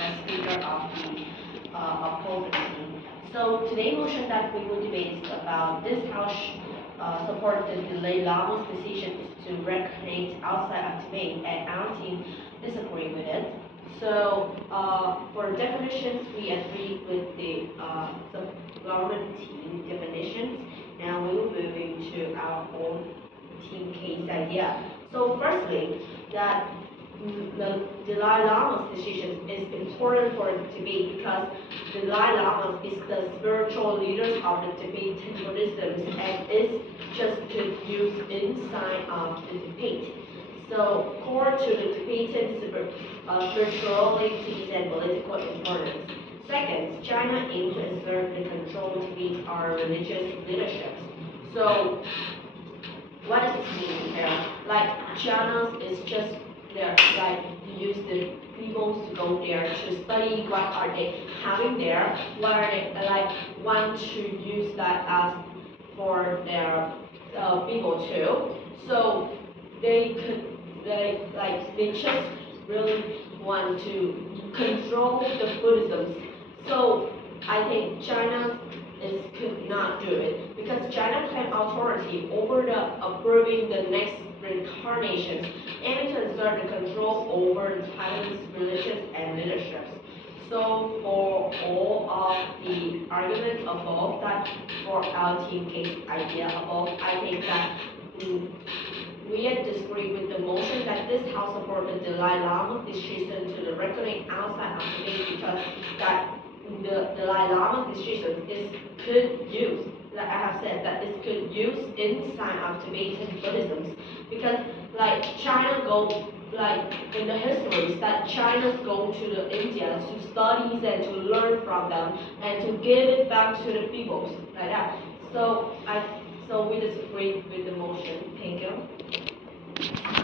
as speaker of the opposing team. So today's motion that we will debate is about this House support the Dalai Lama's decision is to recognize outside of Tibet, and our team disagree with it. So for definitions, we agree with the government team definitions. Now we will move into our own team case idea. So firstly, that the Dalai Lama's decision is important for Tibet because the Dalai Lama is the spiritual leader of the Tibetan Buddhism and is just to use inside of the Tibet. So core to the Tibetan spirituality and political importance. Second, China aims to assert the control of Tibet our religious leaderships. So what does this mean here? Like China is just there, like use the people to go there to study what are they having there, what are they like want to use that as for their people too. So they just really want to control the Buddhism. So I think China could not do it because China claimed authority over the approving the next reincarnations and to exert the control over the Taiwanese religious and leaderships. So for all of the arguments above that for our team case idea above, I think that we disagree with the motion that this House support the Dalai Lama's decision to the reckoning outside of Tibet because that the Dalai Lama's decision is could use, like I have said, that it could use inside of Tibetan Buddhism because like China go like in the histories that China's go to the India to study and to learn from them and to give it back to the peoples like that. So we disagree with the motion. Thank you.